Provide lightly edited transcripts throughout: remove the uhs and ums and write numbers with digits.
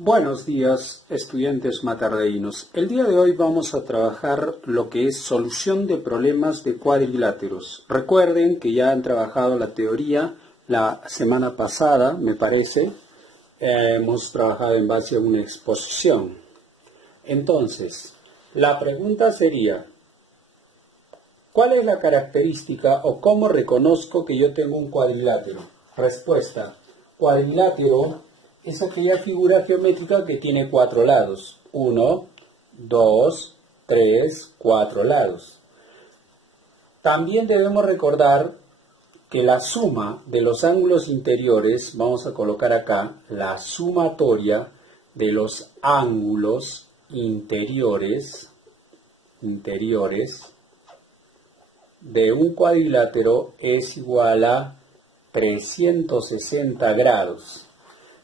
Buenos días, estudiantes matardeínos. El día de hoy vamos a trabajar lo que es solución de problemas de cuadriláteros. Recuerden que ya han trabajado la teoría la semana pasada, me parece. Hemos trabajado en base a una exposición. Entonces, la pregunta sería, ¿cuál es la característica o cómo reconozco que yo tengo un cuadrilátero? Respuesta, cuadrilátero es aquella figura geométrica que tiene 4 lados. 1, 2, 3, 4 lados. También debemos recordar que la suma de los ángulos interiores, vamos a colocar acá, la sumatoria de los ángulos interiores de un cuadrilátero es igual a 360 grados.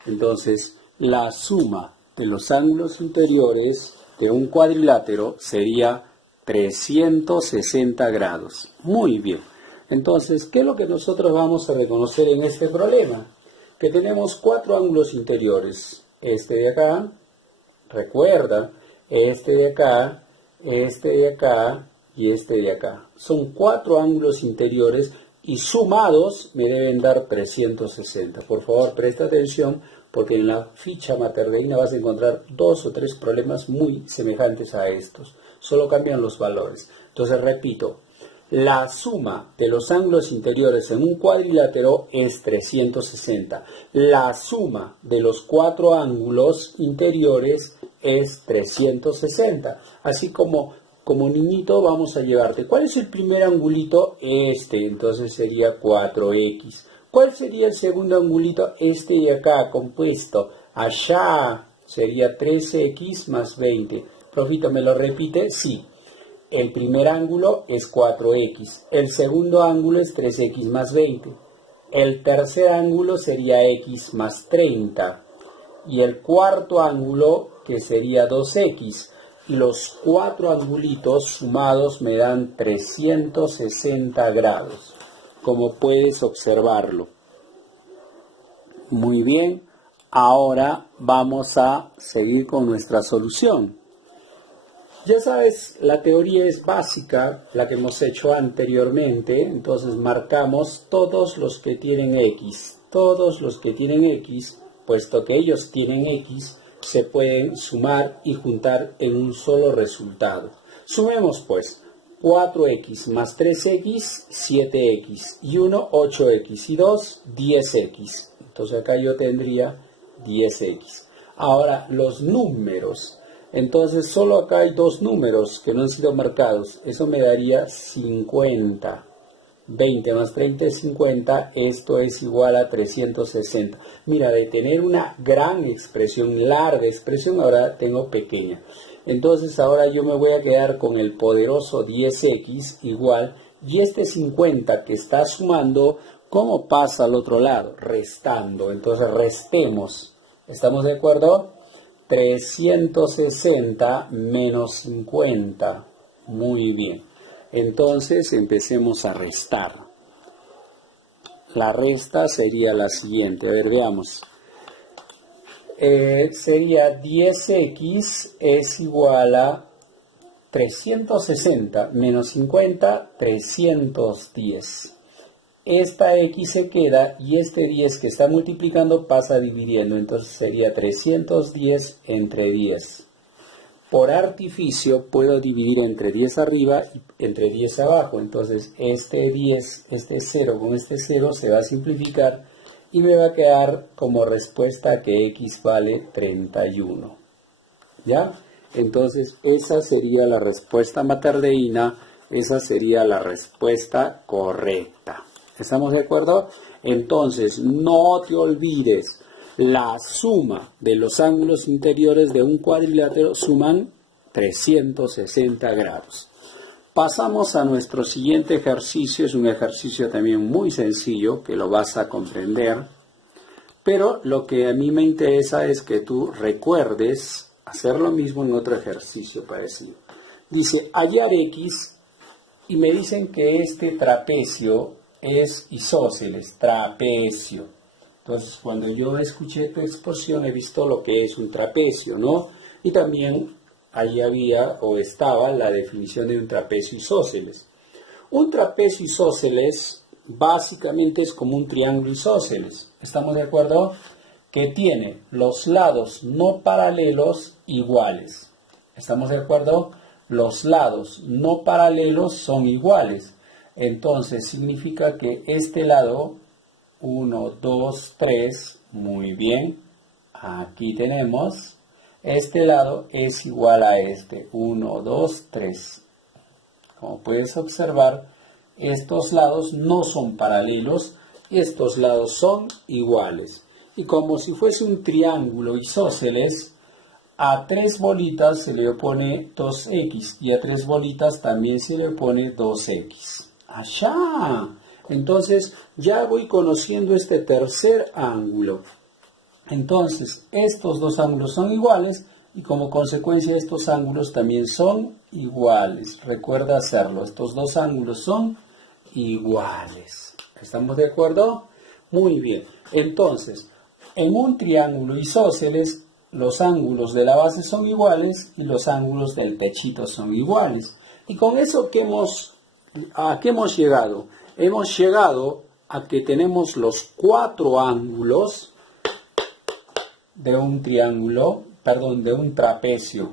Entonces, la suma de los ángulos interiores de un cuadrilátero sería 360 grados. Muy bien. Entonces, ¿qué es lo que nosotros vamos a reconocer en este problema? Que tenemos 4 ángulos interiores. Este de acá, recuerda, este de acá, este de acá y este de acá. Son 4 ángulos interiores y sumados me deben dar 360. Por favor, presta atención porque en la ficha materdeína vas a encontrar 2 o 3 problemas muy semejantes a estos. Solo cambian los valores. Entonces, repito, la suma de los ángulos interiores en un cuadrilátero es 360. La suma de los 4 ángulos interiores es 360. Así como niñito vamos a llevarte. ¿Cuál es el primer angulito? Este, entonces sería 4x. ¿Cuál sería el segundo angulito? Este de acá, compuesto. Allá sería 13x más 20. Profito, ¿me lo repite? Sí. El primer ángulo es 4x. El segundo ángulo es 3x más 20. El tercer ángulo sería x más 30. Y el cuarto ángulo, que sería 2x. Y los 4 angulitos sumados me dan 360 grados, como puedes observarlo. Muy bien, ahora vamos a seguir con nuestra solución. Ya sabes, la teoría es básica, la que hemos hecho anteriormente, entonces marcamos todos los que tienen x. Todos los que tienen x, puesto que ellos tienen x, se pueden sumar y juntar en un solo resultado. Sumemos pues 4x más 3x, 7x, y 1, 8x, y 2, 10x. Entonces acá yo tendría 10x. Ahora los números. Entonces solo acá hay 2 números que no han sido marcados. Eso me daría 50. 20 más 30 es 50, esto es igual a 360. Mira, de tener una gran expresión, larga expresión, ahora tengo pequeña. Entonces ahora yo me voy a quedar con el poderoso 10x igual, y este 50 que está sumando, ¿cómo pasa al otro lado? Restando. Entonces restemos. ¿Estamos de acuerdo? 360 menos 50. Muy bien. Entonces empecemos a restar. La resta sería la siguiente. A ver, veamos. Sería 10x es igual a 360 menos 50, 310. Esta x se queda y este 10 que está multiplicando pasa dividiendo. Entonces sería 310 entre 10. Por artificio puedo dividir entre 10 arriba y entre 10 abajo. Entonces este 10, este 0 con este 0 se va a simplificar y me va a quedar como respuesta que x vale 31. ¿Ya? Entonces esa sería la respuesta materdeína, esa sería la respuesta correcta. ¿Estamos de acuerdo? Entonces no te olvides. La suma de los ángulos interiores de un cuadrilátero suman 360 grados. Pasamos a nuestro siguiente ejercicio. Es un ejercicio también muy sencillo que lo vas a comprender. Pero lo que a mí me interesa es que tú recuerdes hacer lo mismo en otro ejercicio parecido. Dice hallar x y me dicen que este trapecio es isósceles, trapecio. Entonces, cuando yo escuché tu exposición, he visto lo que es un trapecio, ¿no? Y también ahí había o estaba la definición de un trapecio isósceles. Un trapecio isósceles básicamente es como un triángulo isósceles. ¿Estamos de acuerdo? Que tiene los lados no paralelos iguales. ¿Estamos de acuerdo? Los lados no paralelos son iguales. Entonces significa que este lado, 1, 2, 3, muy bien. Aquí tenemos, este lado es igual a este, 1, 2, 3. Como puedes observar, estos lados no son paralelos, estos lados son iguales. Y como si fuese un triángulo isósceles, a 3 bolitas se le opone 2x y a 3 bolitas también se le opone 2x. ¡Allá! Entonces ya voy conociendo este tercer ángulo. Entonces estos dos ángulos son iguales y como consecuencia estos ángulos también son iguales. Recuerda hacerlo. Estos dos ángulos son iguales. ¿Estamos de acuerdo? Muy bien. Entonces, en un triángulo isósceles, los ángulos de la base son iguales y los ángulos del pechito son iguales. Y con eso, ¿a qué hemos llegado? Hemos llegado a que tenemos los 4 ángulos de un triángulo, de un trapecio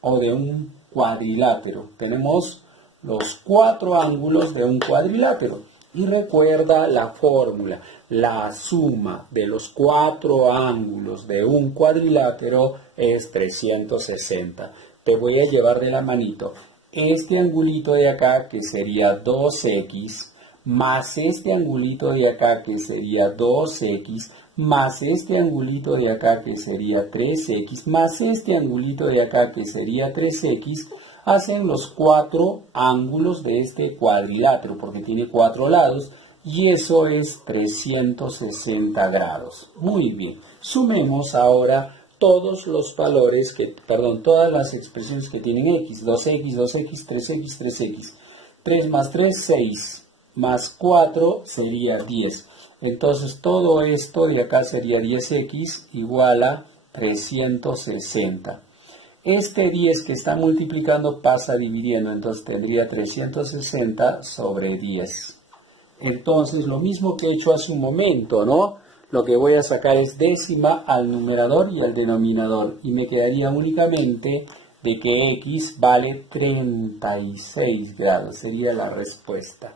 o de un cuadrilátero. Tenemos los 4 ángulos de un cuadrilátero. Y recuerda la fórmula, la suma de los 4 ángulos de un cuadrilátero es 360. Te voy a llevar de la manito. Este angulito de acá, que sería 2x, más este angulito de acá, que sería 2x, más este angulito de acá, que sería 3x, más este angulito de acá, que sería 3x, hacen los 4 ángulos de este cuadrilátero, porque tiene 4 lados, y eso es 360 grados. Muy bien. Sumemos ahora todos los valores, todas las expresiones que tienen x. 2x, 2x, 3x, 3x. 3 más 3, 6. Más 4 sería 10. Entonces todo esto de acá sería 10x igual a 360. Este 10 que está multiplicando pasa dividiendo, entonces tendría 360 sobre 10. Entonces lo mismo que he hecho hace un momento, ¿no? Lo que voy a sacar es décima al numerador y al denominador. Y me quedaría únicamente de que x vale 36 grados. Sería la respuesta.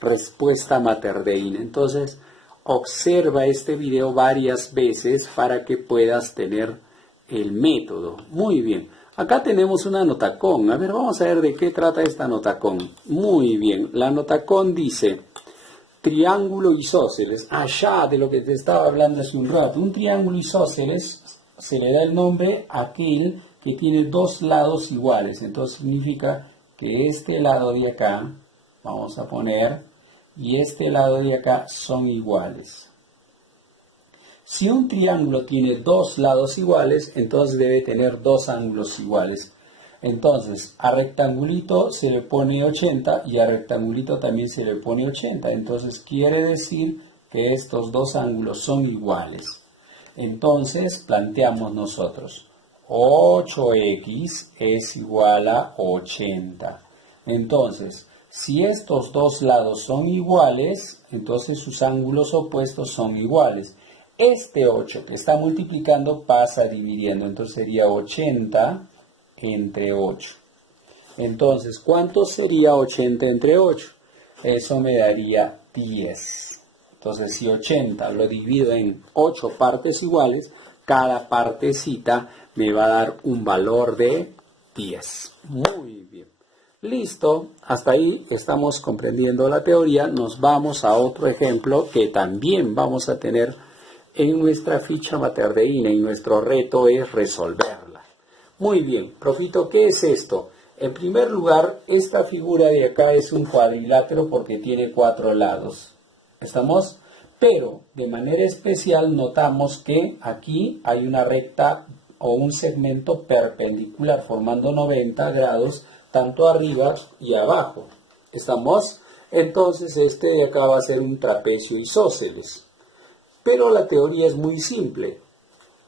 Respuesta Materdein. Entonces observa este video varias veces para que puedas tener el método. Muy bien. Acá tenemos una notacón. A ver, vamos a ver de qué trata esta notacón. Muy bien. La notacón dice triángulo isósceles. Allá de lo que te estaba hablando hace un rato. Un triángulo isósceles se le da el nombre a aquel que tiene 2 lados iguales. Entonces significa que este lado de acá, vamos a poner, y este lado de acá son iguales. Si un triángulo tiene 2 lados iguales, entonces debe tener 2 ángulos iguales. Entonces, a rectangulito se le pone 80 y a rectangulito también se le pone 80. Entonces, quiere decir que estos 2 ángulos son iguales. Entonces, planteamos nosotros, 8x es igual a 80. Entonces, si estos 2 lados son iguales, entonces sus ángulos opuestos son iguales. Este 8 que está multiplicando pasa dividiendo, entonces sería 80 entre 8. Entonces, ¿cuánto sería 80 entre 8? Eso me daría 10. Entonces, si 80 lo divido en 8 partes iguales, cada partecita me va a dar un valor de 10. Muy bien. Listo, hasta ahí estamos comprendiendo la teoría. Nos vamos a otro ejemplo que también vamos a tener en nuestra ficha Materdein y nuestro reto es resolverla. Muy bien, profito, ¿qué es esto? En primer lugar, esta figura de acá es un cuadrilátero porque tiene 4 lados. ¿Estamos? Pero de manera especial notamos que aquí hay una recta o un segmento perpendicular formando 90 grados tanto arriba y abajo. ¿Estamos? Entonces este de acá va a ser un trapecio isósceles. Pero la teoría es muy simple.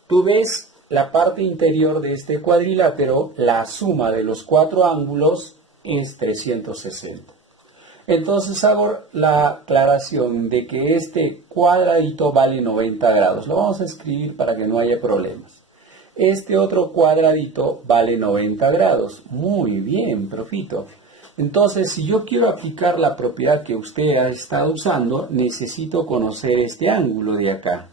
Tú ves la parte interior de este cuadrilátero, la suma de los cuatro ángulos es 360. Entonces hago la aclaración de que este cuadradito vale 90 grados. Lo vamos a escribir para que no haya problemas. Este otro cuadradito vale 90 grados. Muy bien, profito. Entonces, si yo quiero aplicar la propiedad que usted ha estado usando, necesito conocer este ángulo de acá.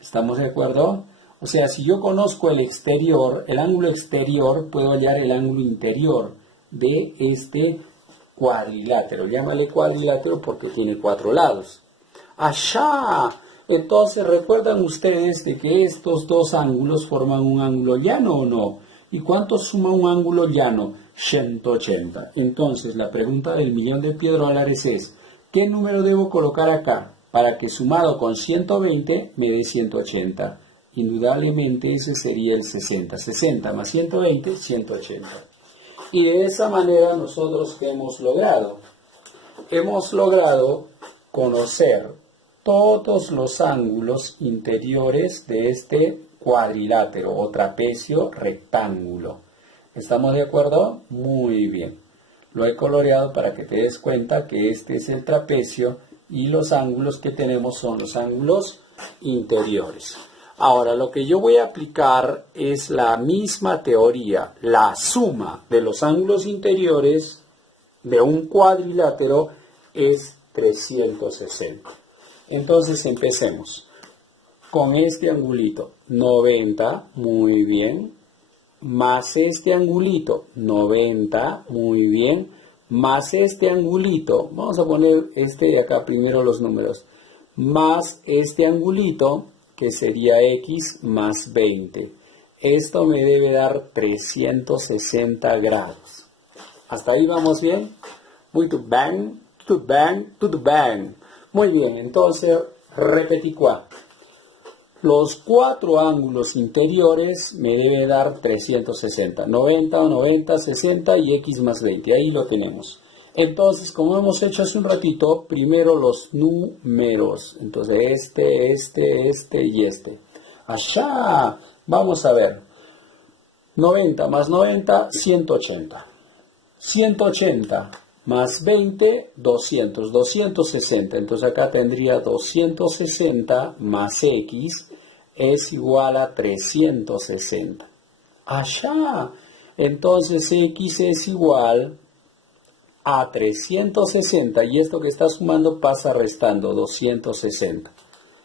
¿Estamos de acuerdo? O sea, si yo conozco el exterior, el ángulo exterior, puedo hallar el ángulo interior de este cuadrilátero. Llámale cuadrilátero porque tiene cuatro lados. ¡Allá! Entonces, ¿recuerdan ustedes de que estos dos ángulos forman un ángulo llano o no? ¿Y cuánto suma un ángulo llano? 180. Entonces, la pregunta del millón de piedrólares es, ¿qué número debo colocar acá para que sumado con 120 me dé 180? Indudablemente ese sería el 60. 60 más 120, 180. Y de esa manera nosotros ¿qué hemos logrado? Hemos logrado conocer todos los ángulos interiores de este cuadrilátero o trapecio rectángulo. ¿Estamos de acuerdo? Muy bien. Lo he coloreado para que te des cuenta que este es el trapecio y los ángulos que tenemos son los ángulos interiores. Ahora, lo que yo voy a aplicar es la misma teoría, la suma de los ángulos interiores de un cuadrilátero es 360. Entonces, empecemos con este angulito, 90, muy bien, más este angulito, 90, muy bien, más este angulito, vamos a poner este de acá primero los números, más este angulito, que sería x más 20. Esto me debe dar 360 grados. ¿Hasta ahí vamos bien? Muy bien, bien. Muy bien, entonces repetí cuá. Los cuatro ángulos interiores me debe dar 360. 90, 90, 60 y x más 20. Ahí lo tenemos. Entonces, como hemos hecho hace un ratito, primero los números. Entonces, este y este. ¡Allá! Vamos a ver. 90 más 90, 180. 180 más 20, 200. 260. Entonces, acá tendría 260 más x es igual a 360. ¡Allá! Entonces, x es igual a 360 y esto que está sumando pasa restando 260.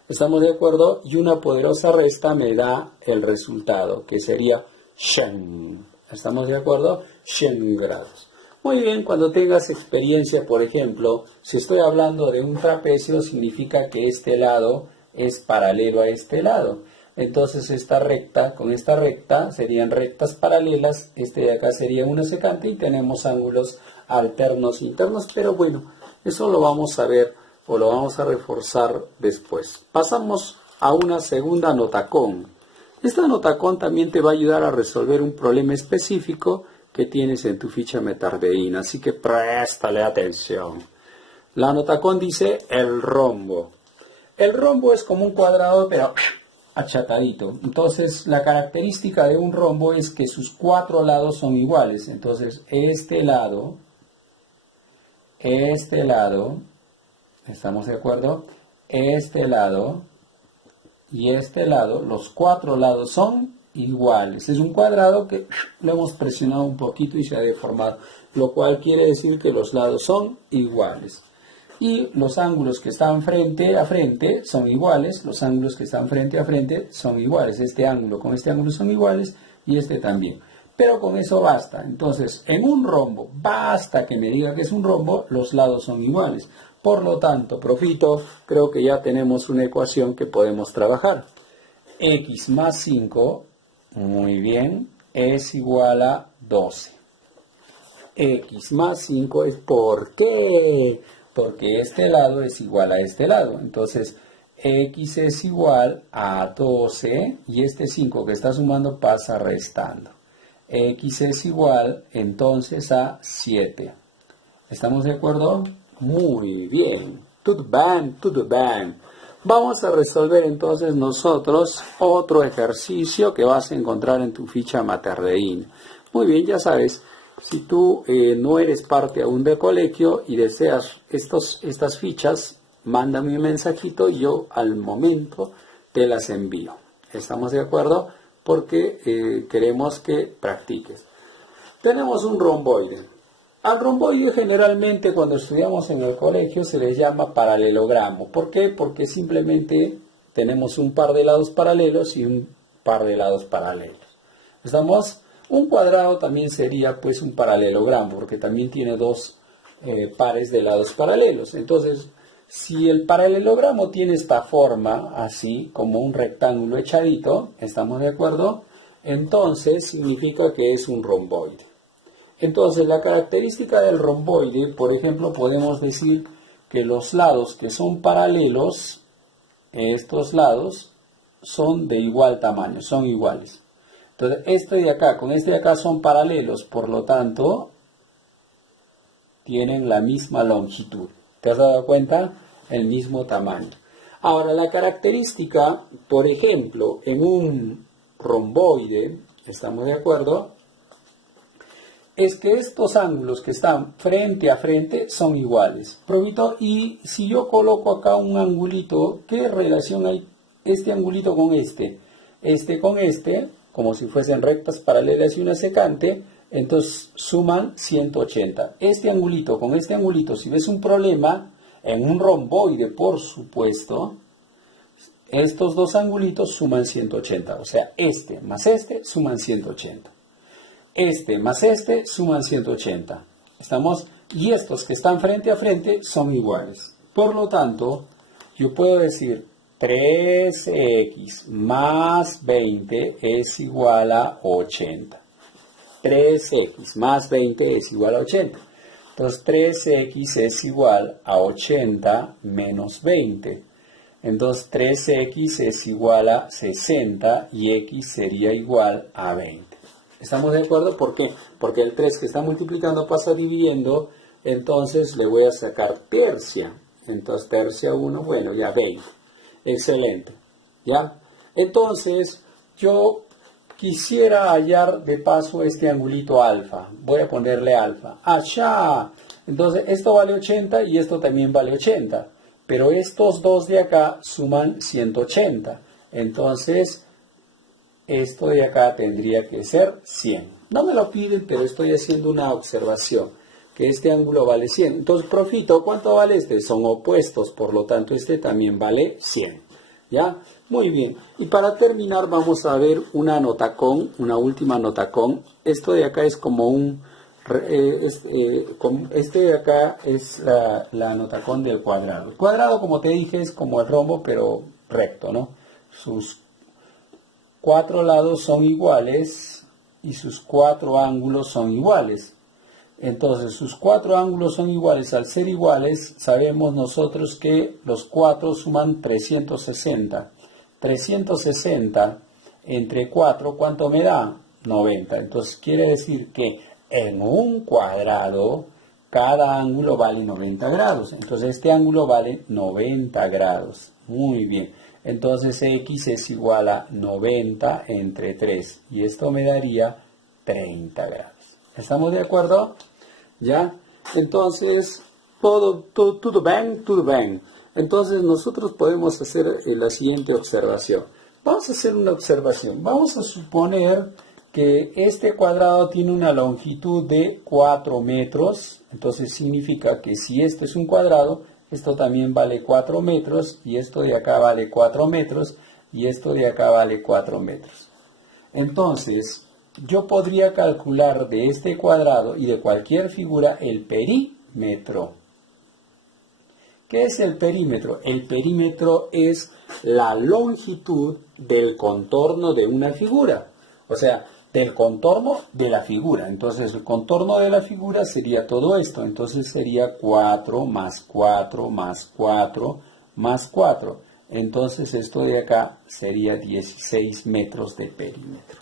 ¿Estamos de acuerdo? Y una poderosa resta me da el resultado que sería Shen. ¿Estamos de acuerdo? Shen grados. Muy bien, cuando tengas experiencia, por ejemplo, si estoy hablando de un trapecio, significa que este lado es paralelo a este lado. Entonces esta recta, con esta recta, serían rectas paralelas, este de acá sería una secante y tenemos ángulos alternos internos, pero bueno, eso lo vamos a ver o lo vamos a reforzar después. Pasamos a una segunda notacón. Esta notacón también te va a ayudar a resolver un problema específico que tienes en tu ficha metardeína, así que préstale atención. La notacón dice el rombo. El rombo es como un cuadrado, pero achatadito. Entonces, la característica de un rombo es que sus cuatro lados son iguales. Entonces, este lado, ¿estamos de acuerdo? Este lado y este lado, los cuatro lados son iguales. Es un cuadrado que lo hemos presionado un poquito y se ha deformado, lo cual quiere decir que los lados son iguales. Y los ángulos que están frente a frente son iguales, los ángulos que están frente a frente son iguales. Este ángulo con este ángulo son iguales y este también. Pero con eso basta. Entonces, en un rombo, basta que me diga que es un rombo, los lados son iguales. Por lo tanto, profito, creo que ya tenemos una ecuación que podemos trabajar. X más 5, muy bien, es igual a 12. X más 5 es ¿por qué? Porque este lado es igual a este lado. Entonces, x es igual a 12 y este 5 que está sumando pasa restando. X es igual entonces a 7. ¿Estamos de acuerdo? Muy bien. Todo bien, todo bien. Vamos a resolver entonces nosotros otro ejercicio que vas a encontrar en tu ficha Materdeín. Muy bien, ya sabes, si tú no eres parte aún del colegio y deseas estas fichas, mándame un mensajito y yo al momento te las envío. ¿Estamos de acuerdo? Porque queremos que practiques. Tenemos un romboide. Al romboide generalmente cuando estudiamos en el colegio se les llama paralelogramo. ¿Por qué? Porque simplemente tenemos un par de lados paralelos y un par de lados paralelos. ¿Estamos? Un cuadrado también sería pues un paralelogramo porque también tiene dos pares de lados paralelos. Entonces, si el paralelogramo tiene esta forma, así como un rectángulo echadito, ¿estamos de acuerdo? Entonces significa que es un romboide. Entonces, la característica del romboide, por ejemplo, podemos decir que los lados que son paralelos, estos lados, son de igual tamaño, son iguales. Entonces, este de acá con este de acá son paralelos, por lo tanto, tienen la misma longitud. ¿Te has dado cuenta? El mismo tamaño. Ahora, la característica, por ejemplo, en un romboide, ¿estamos de acuerdo?, es que estos ángulos que están frente a frente son iguales. Probito, y si yo coloco acá un angulito, ¿qué relación hay este angulito con este? Este con este, como si fuesen rectas paralelas y una secante, entonces suman 180. Este angulito con este angulito, si ves un problema, en un romboide, por supuesto, estos dos angulitos suman 180. O sea, este más este suman 180. Este más este suman 180. ¿Estamos? Y estos que están frente a frente son iguales. Por lo tanto, yo puedo decir 3x más 20 es igual a 80. 3x más 20 es igual a 80. Entonces 3x es igual a 80 menos 20. Entonces 3x es igual a 60 y x sería igual a 20. ¿Estamos de acuerdo? ¿Por qué? Porque el 3 que está multiplicando pasa dividiendo, entonces le voy a sacar tercia. Entonces tercia 1, bueno, ya 20. Excelente. ¿Ya? Entonces, yo quisiera hallar de paso este angulito alfa. Voy a ponerle alfa. ¡Allá! Entonces, esto vale 80 y esto también vale 80. Pero estos dos de acá suman 180. Entonces, esto de acá tendría que ser 100. No me lo piden, pero estoy haciendo una observación, que este ángulo vale 100. Entonces, profito, ¿cuánto vale este? Son opuestos, por lo tanto, este también vale 100. ¿Ya? Muy bien. Y para terminar, vamos a ver una notacón, una última notacón. Esto de acá es como un... este de acá es la notacón del cuadrado. El cuadrado, como te dije, es como el rombo, pero recto, ¿no? Sus cuatro lados son iguales y sus cuatro ángulos son iguales. Entonces, sus cuatro ángulos son iguales. Al ser iguales, sabemos nosotros que los cuatro suman 360. 360 entre 4, ¿cuánto me da? 90. Entonces, quiere decir que en un cuadrado, cada ángulo vale 90 grados. Entonces, este ángulo vale 90 grados. Muy bien. Entonces x es igual a 90 entre 3 y esto me daría 30 grados. ¿Estamos de acuerdo? ¿Ya? Entonces, todo bien, todo bien. Entonces nosotros podemos hacer la siguiente observación. Vamos a hacer una observación. Vamos a suponer que este cuadrado tiene una longitud de 4 metros. Entonces significa que si este es un cuadrado, esto también vale 4 metros, y esto de acá vale 4 metros, y esto de acá vale 4 metros. Entonces, yo podría calcular de este cuadrado y de cualquier figura el perímetro. ¿Qué es el perímetro? El perímetro es la longitud del contorno de una figura. O sea, del contorno de la figura. Entonces, el contorno de la figura sería todo esto. Entonces, sería 4 más 4 más 4 más 4. Entonces, esto de acá sería 16 metros de perímetro.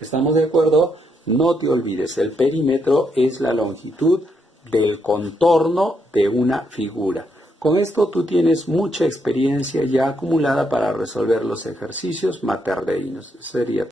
¿Estamos de acuerdo? No te olvides, el perímetro es la longitud del contorno de una figura. Con esto tú tienes mucha experiencia ya acumulada para resolver los ejercicios materleinos. Sería